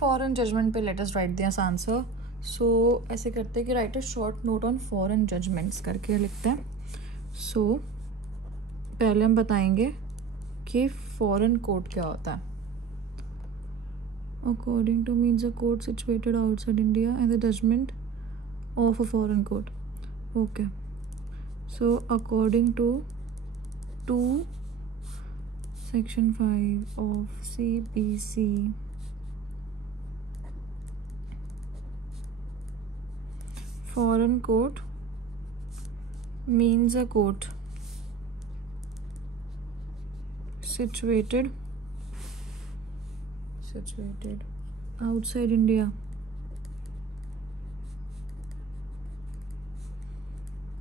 Foreign judgment पे let us write this answer. So ऐसे करते हैं कि write a short note on foreign judgments करके लिखते हैं. सो पहले हम बताएंगे कि फॉरेन कोर्ट क्या होता है. According to means a court situated outside India and the judgment of a foreign court. Okay, so according to Section 5 of CPC, foreign court means a court situated outside India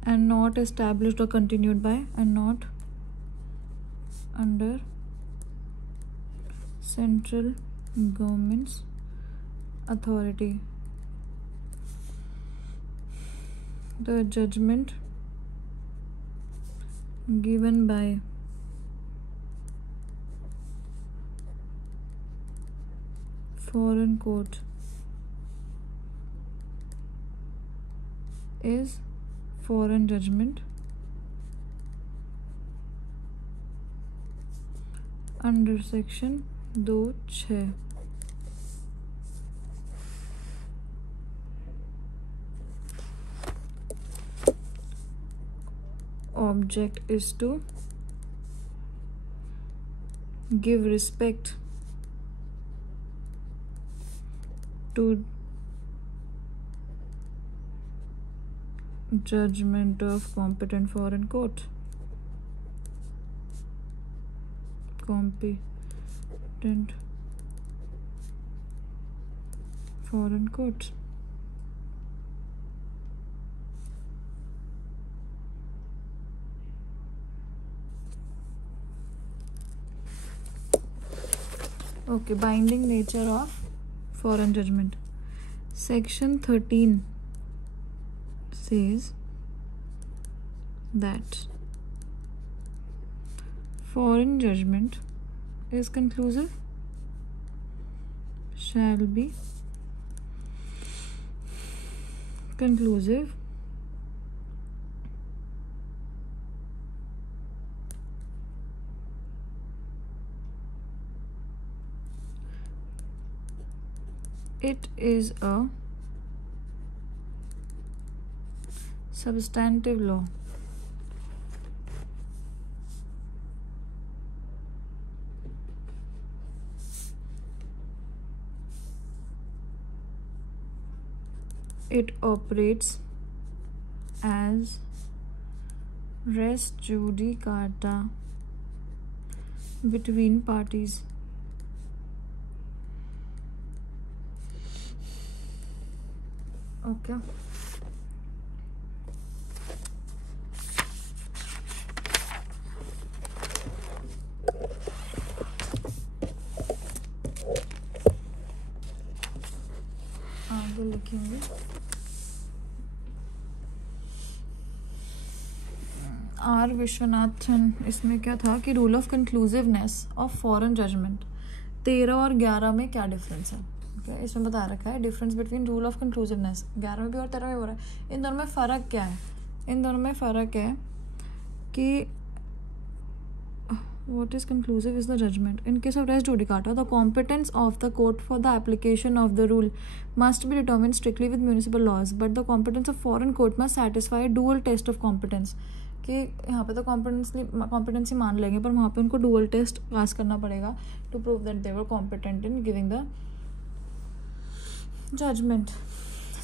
and not established or continued by and not under central government's authority. The judgment given by foreign court is foreign judgment under section 2(6). Object is to give respect to judgment of competent foreign court. Competent foreign court. Okay, binding nature of foreign judgment. Section 13 says that foreign judgment is conclusive, shall be conclusive it is a substantive law. It operates as res judicata between parties. Okay. आगे लिखेंगे are Viswanathan. इसमें क्या था कि rule of conclusiveness of foreign judgment 13 और 11 में क्या difference है. okay, इसमें बता रखा है डिफरेंस बिटवीन रूल ऑफ कंक्लूसिवनेस 11 में भी और 13 में हो रहा है. इन दोनों में फ़र्क क्या है. इन दोनों में फ़र्क है कि what is conclusive is the judgment. In case of res judicata, the competence of the court for the application of the rule must be determined strictly with municipal laws, but the competence of foreign court must satisfy a dual test of competence. कि यहाँ पे तो competency मान लेंगे पर वहाँ पे उनको डुअल टेस्ट पास करना पड़ेगा to prove that they were competent in giving the judgment.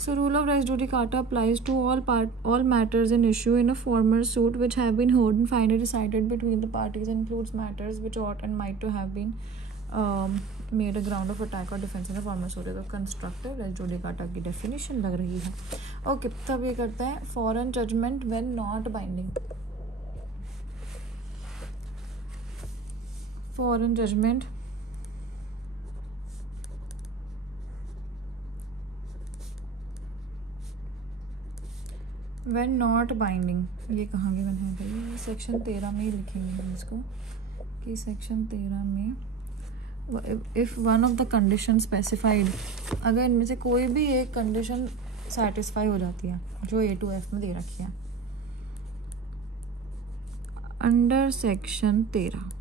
So rule of res judicata applies to all matters in issue in a former suit which have been heard and finally decided between the parties and includes matters which ought and might to have been made a ground of attack or defense in a former suit. तो constructive res judicata की definition लग रही है. Okay, तब ये करते हैं foreign judgment when not binding. Foreign judgment when not binding. ये कहाँ गिवन है भाई. सेक्शन 13 में ही लिखेंगे हम इसको कि सेक्शन 13 में if one of the condition specified, अगर इनमें से कोई भी एक कंडीशन सेटिस्फाई हो जाती है जो A to F में दे रखी है under section 13,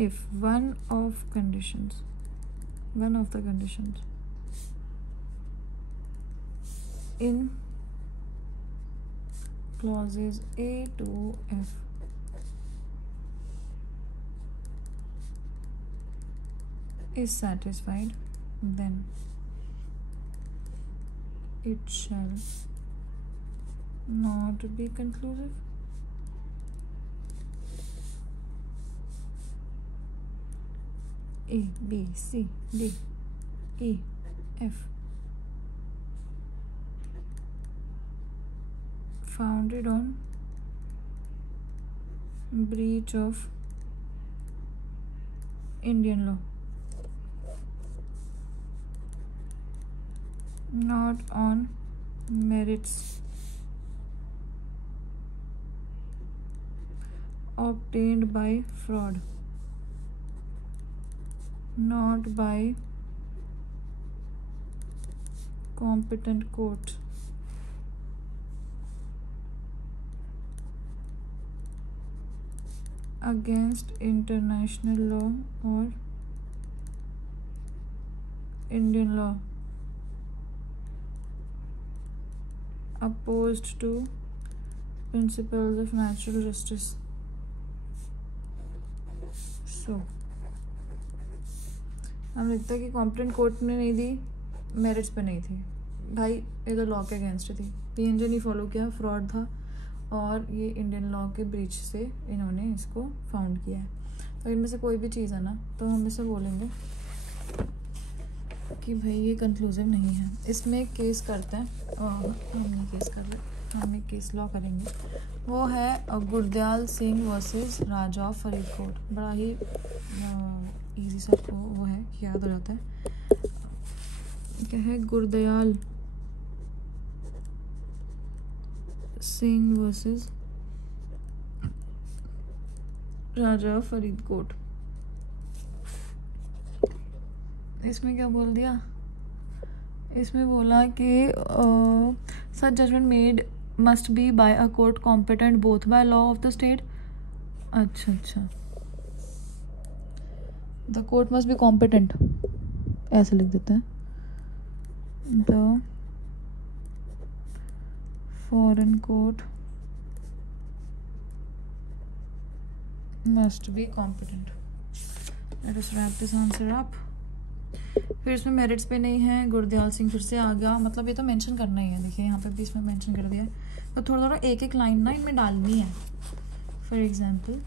if one of the conditions in clauses A to F is satisfied, then it shall not be conclusive. A, B, C, D, E, F founded on breach of Indian law, not on merits obtained by fraud, not by competent court, against international law or Indian law, opposed to principles of natural justice. So हम लिखते हैं कि competent court ने नहीं दी, merits पे नहीं थी, भाई ये तो लॉ के अगेंस्ट थी, PNJ नहीं फॉलो किया, फ्रॉड था, और ये इंडियन लॉ के ब्रीच से इन्होंने इसको फाउंड किया है। तो इनमें से कोई भी चीज़ है ना, तो हम इसे बोलेंगे कि भाई ये कंक्लूसिव नहीं है। इसमें केस करते हैं, हमने केस कर रहे, हम एक केस लॉ करेंगे, वो है गुरदयाल सिंह वर्सेस राजा ऑफ फरीदकोट। बड़ा ही इजी सा वो है, याद हो जाता है। क्या है? Gurdayal Singh versus Raja of Faridkot. इसमें क्या बोल दिया? इसमें बोला कि such judgment made must be by a court competent both by law of the state. अच्छा, the court must be competent, ऐसे लिख देते हैं। The foreign court must be competent. Let us wrap this answer up. फिर इसमें merits पे नहीं है, गुरदयाल सिंह फिर से आ गया, मतलब ये तो मेंशन करना ही है। देखिए यहाँ पे भी इसमें मेंशन कर दिया है, तो थोड़ा एक लाइन ना इनमें डालनी है। फॉर एग्जांपल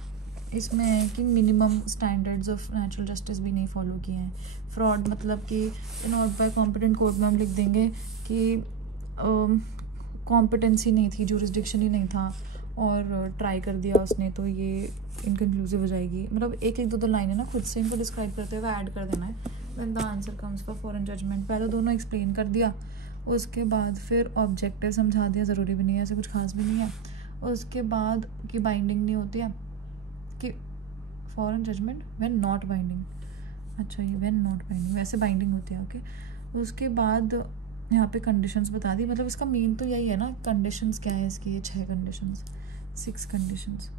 इसमें है कि minimum standards of natural justice भी नहीं फॉलो किए हैं। फ्रॉड मतलब कि नॉट बाय कॉम्पिटेंट कोर्ट में हम लिख देंगे कि कॉम्पिटेंसी नहीं थी, जुरिस्डिक्शन ही नहीं था, और ट्राई कर दिया उसने, तो ये इनकन्क्लूसिव हो जाएगी। मतलब एक दो लाइनें ना खुद से इनको डिस्क्राइब करते हुए ऐड कर देना है। When the answer comes for foreign judgment, पहले दोनों एक्सप्लेन कर दिया, उसके बाद फिर ऑब्जेक्टिव समझा दिया, ज़रूरी भी नहीं है, ऐसे कुछ खास भी नहीं है। उसके बाद कि बाइंडिंग नहीं होती है, कि foreign judgment when not binding, अच्छा ये व्हेन नॉट बाइंडिंग, वैसे बाइंडिंग होती है, ओके। उसके बाद यहाँ पे कंडीशंस बता दी, मतलब इसका मेन तो यही है ना, कंडीशंस क्या है इसकी, ये 6 कंडीशंस, 6 कंडीशंस।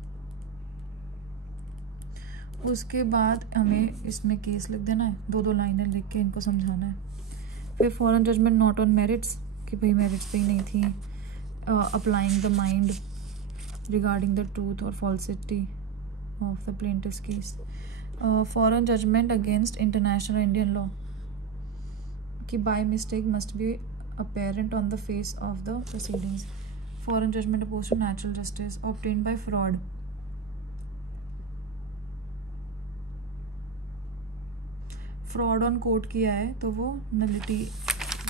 उसके बाद हमें इसमें केस लिख देना है, 2 लाइनें लिख के इनको समझाना है। फिर foreign judgment not on merits, कि भाई मेरिट्स पे ही नहीं थी। Applying the mind regarding the truth और falsity of the plaintiff's case. Foreign judgment against international Indian law, कि by mistake must be apparent on the face of the proceedings. Foreign judgment opposed to natural justice obtained by fraud. Fraud on court किया है तो वो nullity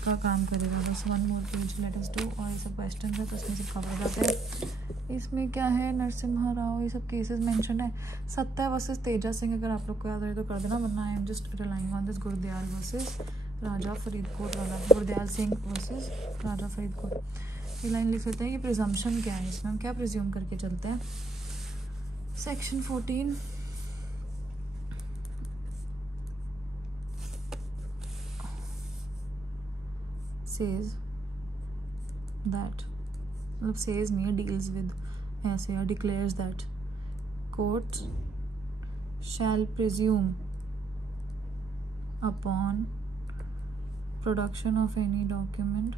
का काम करेगा। बस 1 more page let us do, और ये सब क्वेश्चन है तो इसमें सब कवर हो जाते हैं। इसमें क्या है, नरसिम्हा राव, ये सब केसेस मेंशन है। सत्या वर्सेस तेजा सिंह, अगर आप लोग को याद रहे तो कर देना, वरना I am just relying on this Gurdayal versus Raja Faridkot वाला, गुरदयाल सिंह वर्सेस राजा फरीदकोट। ये लाइन लिख लेते हैं कि प्रिजम्पशन क्या है, इसमें हम क्या प्रिज्यूम करके चलते हैं। सेक्शन 14 says that, मतलब says नहीं है, deals with, ऐसे या declares that courts shall presume upon production of any document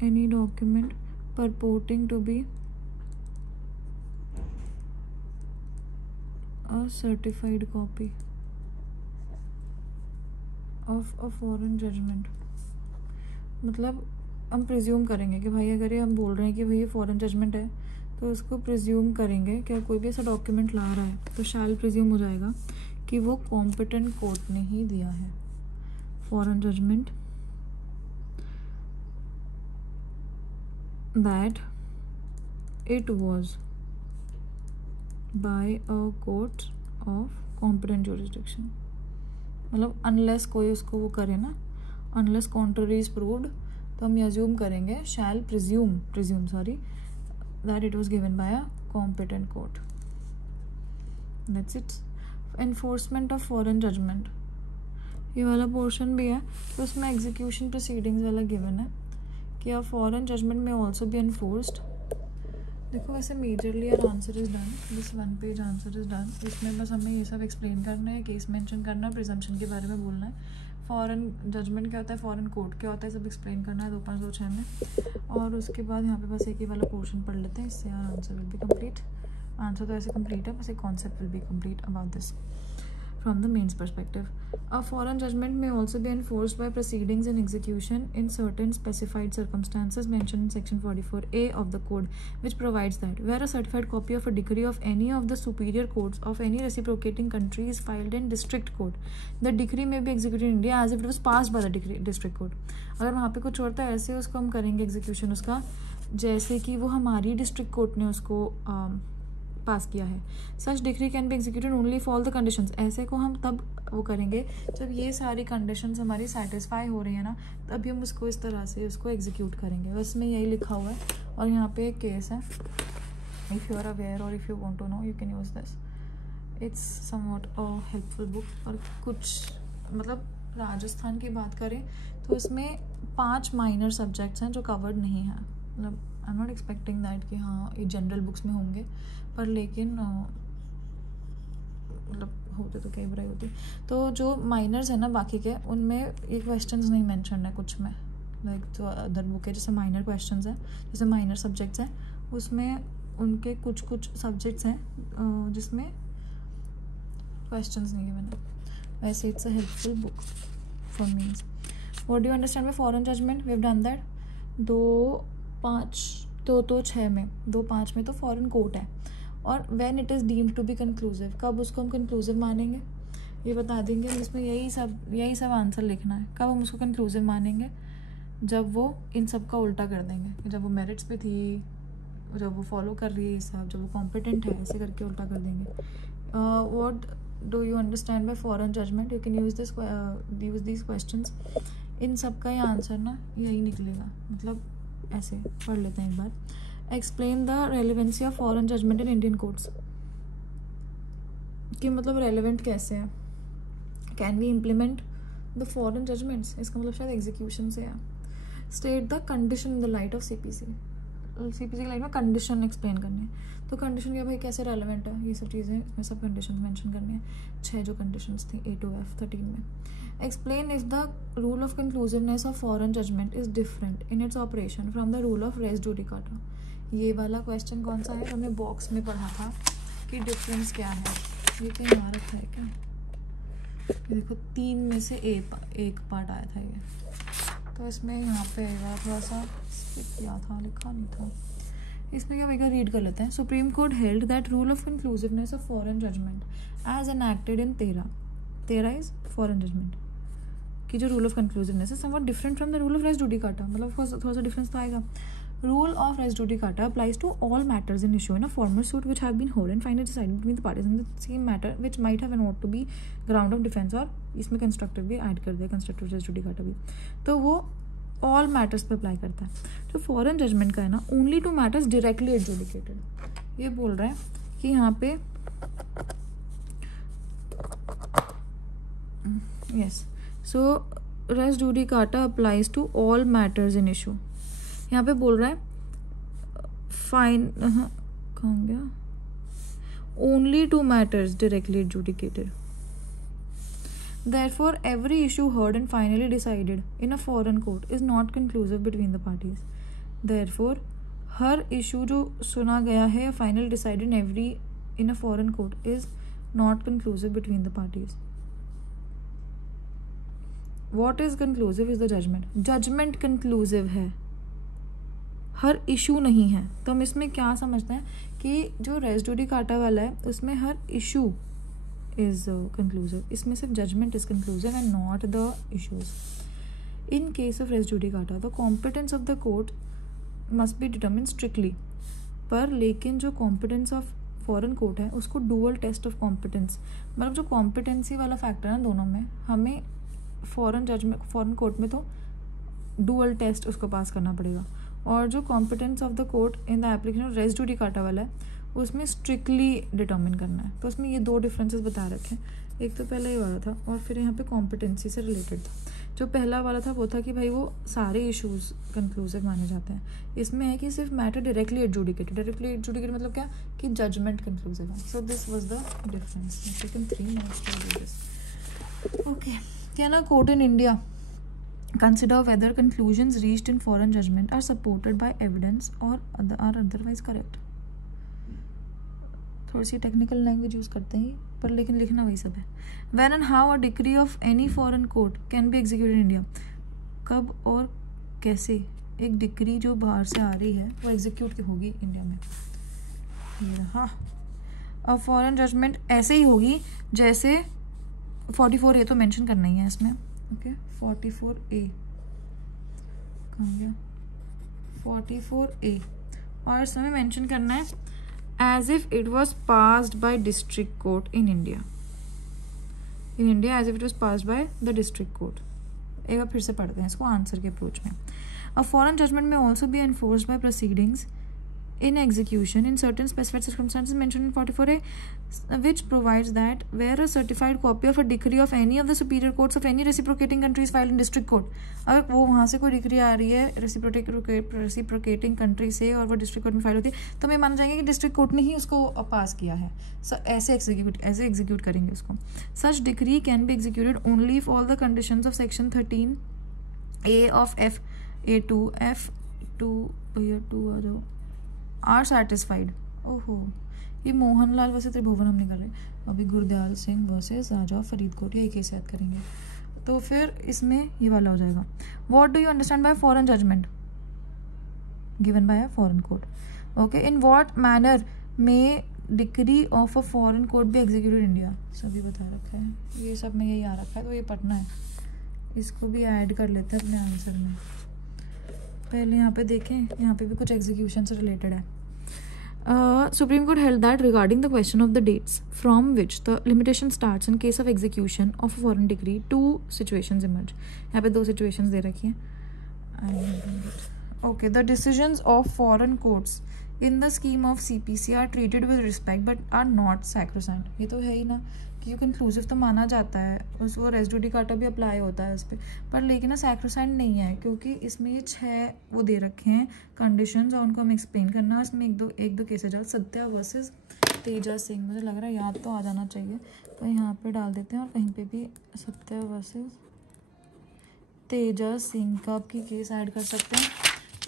any document purporting to be a certified copy of a foreign judgment. मतलब हम प्रिज्यूम करेंगे कि भाई अगर ये हम बोल रहे हैं कि भाई ये फॉरेन जजमेंट है तो उसको प्रिज्यूम करेंगे कि कोई भी ऐसा डॉक्यूमेंट ला रहा है तो शैल प्रिज्यूम हो जाएगा कि वो कॉम्पिटेंट कोर्ट ने ही दिया है. Foreign judgment that it was by a court of competent jurisdiction. मतलब अनलेस कोई उसको वो करे ना, अनलेस कॉन्ट्ररी इज प्रूव्ड, तो हम अज्यूम करेंगे शैल presume that it was given by a competent court. That's it. Enforcement of foreign judgment, ये वाला पोर्शन भी है तो उसमें एग्जीक्यूशन प्रोसीडिंग्स वाला गिवन है कि अ फॉरेन जजमेंट में ऑल्सो बी एनफोर्स्ड. देखो वैसे majorly our answer is done, this 1 page answer is done. इसमें बस हमें ये सब एक्सप्लेन करना है, केस मेंशन करना है, प्रिजम्पशन के बारे में बोलना है, फॉरेन जजमेंट क्या होता है, फॉरेन कोर्ट क्या होता है, सब एक्सप्लेन करना है 2-5-2-6 में. और उसके बाद यहाँ पे बस एक ही वाला पोर्शन पढ़ लेते हैं, इससे our answer will be complete. Answer तो ऐसे कंप्लीट है, बस एक concept will be complete about this from the mains perspective. A foreign judgment may also be enforced by proceedings and execution in certain specified circumstances mentioned in section 44A of the code, which provides that where a certified copy of a decree of any of the superior courts of any reciprocating country is filed in district court, the decree may be executed in India as if it was passed by the district court. अगर वहाँ पे कुछ होता है ऐसे उसको हम करेंगे एग्जीक्यूशन उसका जैसे कि वो हमारी डिस्ट्रिक्ट कोर्ट ने उसको पास किया है. Such decree can be executed only for all the conditions. ऐसे को हम तब वो करेंगे जब ये सारी कंडीशंस हमारी सेटिस्फाई हो रही है ना, तभी हम उसको इस तरह से उसको एग्जीक्यूट करेंगे. बस में यही लिखा हुआ है. और यहाँ पे एक केस है, इफ़ यू आर अवेयर और if you want to know you can use this. It's somewhat a helpful book. और कुछ मतलब राजस्थान की बात करें तो इसमें 5 माइनर सब्जेक्ट्स हैं जो कवर्ड नहीं हैं. मतलब I am not expecting that कि हाँ ये जनरल बुक्स में होंगे, पर लेकिन मतलब होते तो कई बुराई होती. तो जो माइनर्स है ना बाकी के, उनमें ये क्वेश्चंस नहीं मेंशन है कुछ में. लाइक जो अदर बुक है जैसे माइनर क्वेश्चंस हैं, जैसे माइनर सब्जेक्ट्स हैं, उसमें उनके कुछ सब्जेक्ट्स हैं जिसमें क्वेश्चंस नहीं गिवन है. वैसे it's a helpful book for means. What do you understand by foreign judgment? We have done that. 2-5 में 2-5 में तो फॉरेन कोर्ट है. और when it is deemed to be conclusive, कब उसको हम कंक्लूसिव मानेंगे ये बता देंगे. इसमें यही सब आंसर लिखना है. कब हम उसको कंक्लूसिव मानेंगे? जब वो इन सब का उल्टा कर देंगे. जब वो मेरिट्स पे थी, जब वो फॉलो कर रही है सब, जब वो कॉम्पिटेंट है, ऐसे करके उल्टा कर देंगे. What do you understand by foreign judgment? You can use these questions. इन सब का ही आंसर ना यही निकलेगा. मतलब ऐसे पढ़ लेते हैं एक बार. Explain the relevancy of foreign judgment in Indian courts. कि मतलब रेलिवेंट कैसे है. Can we implement the foreign judgments, इसका मतलब शायद एग्जीक्यूशन से है. State the condition in the light of CPC की लाइट में कंडीशन एक्सप्लेन करनी है. तो कंडीशन क्या भाई कैसे रेलिवेंट है, ये सब चीज़ें इसमें सब कंडीशन मेंशन करनी है. 6 जो कंडीशंस थी A to F 13 में. Explain if the rule of conclusiveness of foreign judgment is different in its operation from the rule of res judicata. ये वाला क्वेश्चन कौन सा है, हमने बॉक्स में पढ़ा था कि डिफरेंस क्या है. ये कहीं आ रखा है क्या? ये देखो 3 में से एक पार्ट आया था ये. तो इसमें यहाँ पे थोड़ा सा किया था, लिखा नहीं था. इसमें क्या मैं रीड कर लेते हैं. Supreme Court held that rule of conclusiveness of foreign judgment as enacted in 13 is foreign judgment की जो रूल ऑफ कंक्लूसिवनेस है somewhat different from the rule of res judicata. मतलब थोड़ा सा डिफरेंस तो आएगा. Rule of res judicata applies to all matters in issue in a former suit which have been heard and finally decided between the parties in the same matter which might have an ought to be ground of defense. और इसमें constructive भी add कर दिया, constructive res judicata भी. तो वो all matters पे apply करता है. जो फॉरेन जजमेंट का है ना, only to matters directly adjudicated. ये बोल रहा है कि यहाँ पे yes, so res judicata applies to all matters in issue. यहाँ पे बोल रहा है फाइन, कहाँ गया, only to matters directly adjudicated. Therefore, every issue heard and finally decided in a foreign court is not conclusive between the parties. Therefore, her issue जो सुना गया है final decided in a foreign court is not conclusive between the parties. What is conclusive is the judgment. Judgment conclusive है, हर issue नहीं है. तो हम इसमें क्या समझते हैं कि जो रेस जुडिकाटा वाला है उसमें हर issue is conclusive. इसमें सिर्फ judgment is conclusive and not the issues. In case of res judicata, the competence of the court must be determined strictly. पर लेकिन जो competence of foreign court है उसको dual test of competence, मतलब जो competency वाला फैक्टर है दोनों में, हमें foreign court में तो dual test उसको पास करना पड़ेगा. और जो competence of the court in the application of res judicata वाला है उसमें स्ट्रिक्टली डिटर्मिन करना है. तो उसमें ये दो डिफरेंसेस बता रखे हैं. एक तो पहला ये वाला था और फिर यहाँ पे कॉम्पिटेंसी से रिलेटेड था. जो पहला वाला था वो था कि भाई वो सारे इश्यूज कंक्लूसिव माने जाते हैं. इसमें है कि सिर्फ मैटर डायरेक्टली एडजुडिकेटेड मतलब क्या कि जजमेंट कंक्लूसिव है. So this was the difference. Taken 3 minutes to do this. Okay, can a court in India consider whether conclusions reached in foreign judgment are supported by evidence or are otherwise correct. थोड़ी सी technical language use करते हैं पर लेकिन लिखना वही सब है. When and how a decree of any foreign court can be executed in India. कब और कैसे एक डिक्री जो बाहर से आ रही है वो एग्जीक्यूट होगी इंडिया में. हाँ, अब फॉरेन जजमेंट ऐसे ही होगी जैसे 44A तो मेंशन करना ही है इसमें. ओके, 44A कहाँ गया, 44A, और इसमें मेंशन करना है as if it was passed by district court in India. In India as if it was passed by the district court. एक बार फिर से पढ़ते हैं इसको आंसर के अप्रोच में. A foreign judgment may also be enforced by proceedings in execution in certain specified circumstances mentioned in 44A, which provides that where a certified copy of a decree of any of the superior courts of any reciprocating country is filed in district court. अगर वो वहाँ से कोई decree आ रही है reciprocating country से और वो डिस्ट्रिक्ट कोर्ट में फाइल होती है तो हम ये मान जाएंगे कि डिस्ट्रिक्ट कोर्ट ने ही उसको पास किया है. ऐसे एग्जीक्यूट करेंगे उसको. Such decree can be executed only if all the conditions of section 13A of FA2 F2 भैया 2 आ जाओ आर सेटिस्फाइड. ओहो, ये मोहनलाल वैसे त्रिभुवन हम नहीं कर रहे, अभी गुरदयाल सिंह वर्सेस राजा फरीदकोट यही केस याद करेंगे. तो फिर इसमें ये वाला हो जाएगा. What do you understand by foreign judgment given by a foreign court. Okay, in what manner may decree of a foreign court be executed India. सभी बता रखा है, ये सब में यही आ रखा है तो ये पढ़ना है. इसको भी ऐड कर लेते हैं अपने आंसर में. पहले यहाँ पे देखें, यहाँ पे भी कुछ एग्जीक्यूशन से रिलेटेड है. Supreme Court held that regarding the question of the dates from which the limitation starts in case of execution of a foreign decree, two situations emerge. यहाँ पे 2 situations दे रखी हैं. Okay, the decisions of foreign courts in the scheme of CPC are treated with respect but are not sacrosanct. ये तो है ही ना कि conclusive तो माना जाता है, उसको रेस जुडिकाटा भी अप्लाई होता है उस पर लेकिन ना सैक्रोसेंट नहीं है क्योंकि इसमें ये 6 वो दे रखे हैं कंडीशंस और उनको हम एक्सप्लेन करना है. इसमें एक दो केसेज है. सत्या वर्सेस तेजा सिंह, मुझे लग रहा है याद तो आ जाना चाहिए तो यहाँ पे डाल देते हैं और कहीं पे भी सत्या वर्सेस तेजा सिंह का आपकी केस ऐड कर सकते हैं.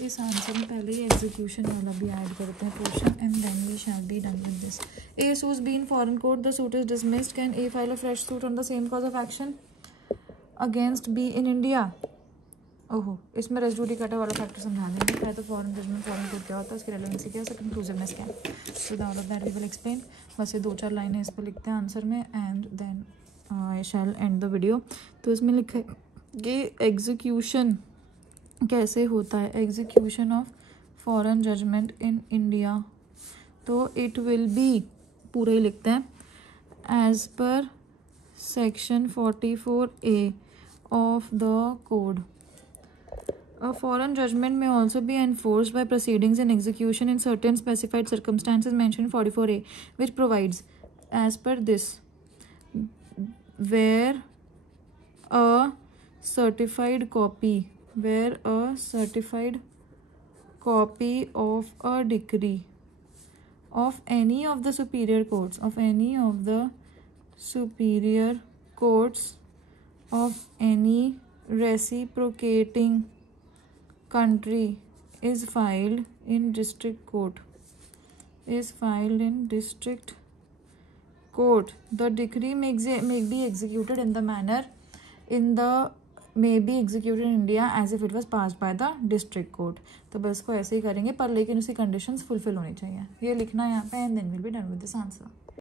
इस आंसर में पहले ही एग्जीक्यूशन वाला भी ऐड करते हैं portion and then we shall be done with this. A sues B in foreign court, the suit is dismissed. Can A file a fresh suit on the same cause of action against B in India? ओहो, इसमें race judicata वाला factor समझा देंगे. पहले तो foreign judgement foreign court क्या होता है, उसकी रेलेवेंसी क्या है, उसका कंक्लूसिवनेस क्या है. So all of that we will explain. बस ये 2-4 लाइनें इस पर लिखते हैं आंसर में and then I shall end the video. तो इसमें लिखा है कि एग्जीक्यूशन कैसे होता है, execution of foreign judgment in India. तो इट विल बी पूरा ही लिखते हैं as per section 44A of the code. A foreign judgment may also be enforced by proceedings in execution in certain specified circumstances mentioned in 44A, which provides, as per this, where a certified copy of a decree of any of the superior courts of any reciprocating country is filed in district court, the decree may be executed in India as if it was passed by the district court. तो बस को ऐसे ही करेंगे, पर लेकिन उसकी conditions fulfil होनी चाहिए, ये लिखना है यहाँ पे, and then will be done with this answer.